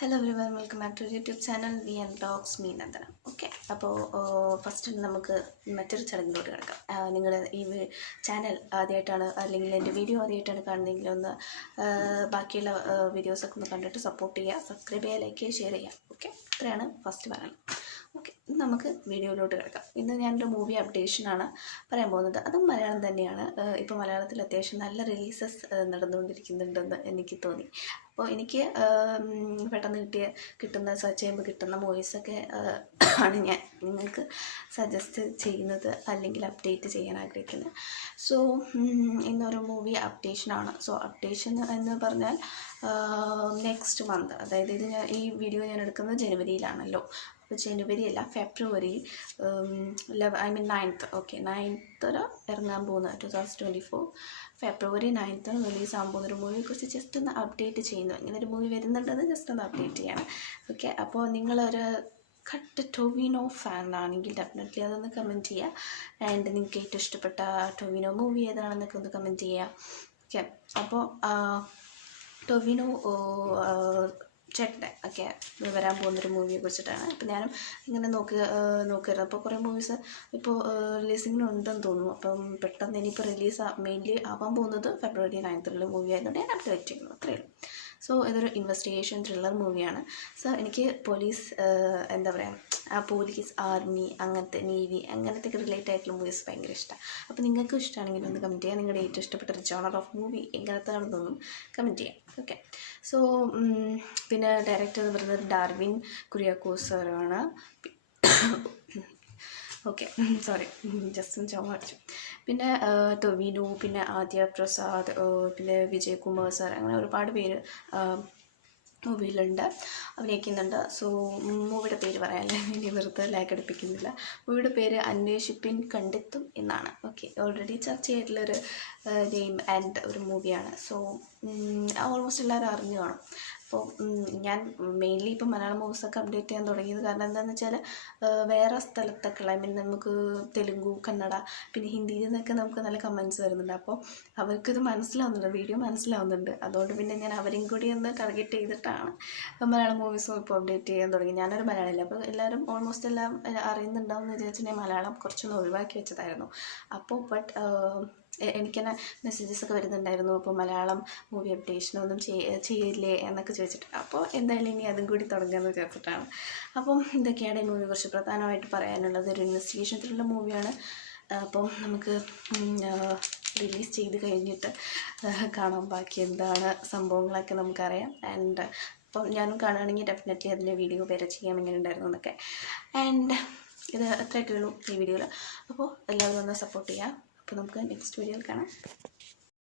Hello everyone, welcome back to our YouTube channel VN Talks Me Nandana. Okay, അപ്പോൾ first നമുക്ക് മറ്റൊരു ചടങ്ങിലോട്ട് കിടക്കാം. നിങ്ങൾ ഈ ചാനൽ ആദ്യമായിട്ടാണ് അല്ലെങ്കിൽ എൻ്റെ വീഡിയോ ആദ്യമായിട്ടാണ് കാണുന്നതെങ്കിൽ ഒന്ന് ബാക്കിയുള്ള വീഡിയോസൊക്കെ ഒന്ന് കണ്ടിട്ട് സപ്പോർട്ട് ചെയ്യുക, സബ്സ്ക്രൈബ് ചെയ്യുക, ലൈക്ക് ചെയ്യുക, ഷെയർ ചെയ്യുക. ഓക്കെ, ഇത്രയാണ് ഫസ്റ്റ് പറയാനുള്ളത്. ഓക്കെ, നമുക്ക് വീഡിയോയിലോട്ട് കിടക്കാം. ഇന്ന് ഞാനൊരു മൂവി അപ്ഡേഷനാണ് പറയാൻ പോകുന്നത്. അതും മലയാളം തന്നെയാണ്. ഇപ്പോൾ മലയാളത്തിൽ അത്യാവശ്യം നല്ല റിലീസസ് നടന്നുകൊണ്ടിരിക്കുന്നുണ്ടെന്ന് എനിക്ക് തോന്നി. അപ്പോൾ എനിക്ക് പെട്ടെന്ന് കിട്ടുന്ന സെർച്ച് ചെയ്യുമ്പോൾ കിട്ടുന്ന മൂവീസൊക്കെ ആണ് ഞാൻ നിങ്ങൾക്ക് സജസ്റ്റ് ചെയ്യുന്നത് അല്ലെങ്കിൽ അപ്ഡേറ്റ് ചെയ്യാൻ ആഗ്രഹിക്കുന്നത്. സോ ഇന്നൊരു മൂവി അപ്ഡേഷനാണ്. സോ അപ്ഡേഷൻ എന്ന് പറഞ്ഞാൽ നെക്സ്റ്റ് മന്ത്, അതായത് ഈ വീഡിയോ ഞാൻ എടുക്കുന്നത് ജനുവരിയിലാണല്ലോ. അപ്പോൾ ജനുവരി അല്ല, ഫെബ്രുവരി 9th. ഓക്കെ, 9th ഇറങ്ങാൻ പോകുന്ന 2024 ഫെബ്രുവരി 9th റിലീസാകാൻ പോകുന്നൊരു മൂവിയെക്കുറിച്ച് ജസ്റ്റ് ഒന്ന് അപ്ഡേറ്റ് ചെയ്യുന്നു. ഇങ്ങനെ ഒരു മൂവി വരുന്നുണ്ടെന്ന് ജസ്റ്റ് ഒന്ന് അപ്ഡേറ്റ് ചെയ്യണം. ഓക്കെ, അപ്പോൾ നിങ്ങളൊരു കട്ട് ടൊവിനോ ഫാൻ ആണെങ്കിൽ ഡെഫിനറ്റ്ലി അതൊന്ന് കമൻറ്റ് ചെയ്യുക. ആൻഡ് നിങ്ങൾക്ക് ഏറ്റവും ഇഷ്ടപ്പെട്ട ടൊവിനോ മൂവി ഏതാണെന്നൊക്കെ ഒന്ന് കമൻറ്റ് ചെയ്യുക. ഓക്കെ, അപ്പോൾ ടൊവിനോ ചേട്ടൻ്റെ ഒക്കെ വരാൻ പോകുന്നൊരു മൂവിയെ കുറിച്ചിട്ടാണ്. അപ്പോൾ ഞാനും ഇങ്ങനെ നോക്കരുത്. അപ്പോൾ കുറേ മൂവീസ് ഇപ്പോൾ റിലീസിങ്ങിനുണ്ടെന്ന് തോന്നുന്നു. അപ്പം പെട്ടെന്ന് ഇനിയിപ്പോൾ മെയിൻലി ആവാൻ പോകുന്നത് ഫെബ്രുവരി 9th മൂവി ആയതുകൊണ്ട് ഞാൻ അപ്ഡേറ്റ് ചെയ്യുന്നു, അത്രയേ ഉള്ളൂ. സോ ഇതൊരു ഇൻവെസ്റ്റിഗേഷൻ ത്രില്ലർ മൂവിയാണ്. സോ എനിക്ക് പോലീസ് എന്താ പറയുക, ആ പോലീസ്, ആർമി, അങ്ങനത്തെ നേവി, അങ്ങനത്തെയൊക്കെ റിലേറ്റഡ് ആയിട്ടുള്ള മൂവീസ് ഭയങ്കര ഇഷ്ടമാണ്. അപ്പോൾ നിങ്ങൾക്കും ഇഷ്ടമാണെങ്കിൽ ഒന്ന് കമൻറ്റ് ചെയ്യുക. നിങ്ങളുടെ ഏറ്റവും ഇഷ്ടപ്പെട്ട ഒരു ജോണർ ഓഫ് മൂവി എങ്ങനത്താണെന്നൊന്നും കമൻറ്റ് ചെയ്യാം. ഓക്കെ, സോ പിന്നെ ഡയറക്ടർ എന്ന് പറയുന്നത് ഡാർവിൻ കുര്യാക്കോസ് സാറാണ്. ഓക്കെ, സോറി, ജസ്റ്റ് ഒന്ന് ചുമ അടിച്ചു. പിന്നെ ടൊവിനോ, പിന്നെ ആദ്യ പ്രസാദ്, പിന്നെ വിജയകുമാർ സാർ, അങ്ങനെ ഒരുപാട് പേര് മൂവിയിലുണ്ട്, അഭിനയിക്കുന്നുണ്ട്. സോ മൂവിയുടെ പേര് പറയാനല്ലേ, ഇനി വെറുതെ ലാഗ് അടുപ്പിക്കുന്നില്ല. മൂവിയുടെ പേര് അന്വേഷിപ്പിൻ കണ്ടെത്തും എന്നാണ്. ഓക്കെ, ഓൾറെഡി ചർച്ച ചെയ്തിട്ടുള്ളൊരു നെയിം ആൻഡ് ഒരു മൂവിയാണ്. സോ ഓൾമോസ്റ്റ് എല്ലാവരും അറിഞ്ഞു കാണും. അപ്പോൾ ഞാൻ മെയിൻലി ഇപ്പോൾ മലയാളം മൂവീസൊക്കെ അപ്ഡേറ്റ് ചെയ്യാൻ തുടങ്ങിയത് കാരണം എന്താണെന്ന് വെച്ചാൽ വേറെ സ്ഥലത്തൊക്കെ നമുക്ക് തെലുങ്കു, കന്നഡ, പിന്നെ ഹിന്ദിയിൽ നിന്നൊക്കെ നമുക്ക് നല്ല കമൻറ്റ്സ് വരുന്നുണ്ട്. അപ്പോൾ അവർക്കിത് മനസ്സിലാവുന്നുണ്ട്, വീഡിയോ മനസ്സിലാവുന്നുണ്ട്. അതുകൊണ്ട് പിന്നെ ഞാൻ അവരെയും കൂടി ഒന്ന് ടാർഗറ്റ് ചെയ്തിട്ടാണ് മലയാളം മൂവീസും ഇപ്പോൾ അപ്ഡേറ്റ് ചെയ്യാൻ തുടങ്ങി. ഞാനൊരു മലയാളില്ല, അപ്പോൾ എല്ലാവരും ഓൾമോസ്റ്റ് എല്ലാം അറിയുന്നുണ്ടാവും എന്ന് വിചാരിച്ചിട്ട് ഞാൻ മലയാളം കുറച്ചൊന്ന് ഒഴിവാക്കി വെച്ചതായിരുന്നു. അപ്പോൾ ബട്ട് എനിക്കെന്നെ മെസ്സേജസൊക്കെ വരുന്നുണ്ടായിരുന്നു, അപ്പോൾ മലയാളം മൂവി അപ്ഡേഷനൊന്നും ചെയ്യില്ലേ എന്നൊക്കെ ചോദിച്ചിട്ട്. അപ്പോൾ എന്തായാലും ഇനി അതും കൂടി തുടങ്ങുമെന്ന് വിചാരിച്ചിട്ടാണ്. അപ്പം ഇതൊക്കെയാണ് ഈ മൂവിയെ കുറിച്ച് പ്രധാനമായിട്ട് പറയാനുള്ളത്. ഒരു ഇൻവെസ്റ്റിഗേഷൻ ത്രില്ലർ മൂവിയാണ്. അപ്പം നമുക്ക് റിലീസ് ചെയ്ത് കഴിഞ്ഞിട്ട് കാണാം ബാക്കി എന്താണ് സംഭവങ്ങളൊക്കെ നമുക്കറിയാം. ആൻഡ് അപ്പം ഞാനും കാണുകയാണെങ്കിൽ ഡെഫിനറ്റ്ലി അതിൻ്റെ വീഡിയോ വരെ ചെയ്യാം എങ്ങനെ ഉണ്ടായിരുന്നു എന്നൊക്കെ. ആൻഡ് ഇത് അത്രയൊക്കെ ഉള്ളൂ ഈ വീഡിയോയിൽ. അപ്പോൾ എല്ലാവരും ഒന്ന് സപ്പോർട്ട് ചെയ്യുക. അപ്പോൾ നമുക്ക് നെക്സ്റ്റ് വീഡിയോയിൽ കാണാം.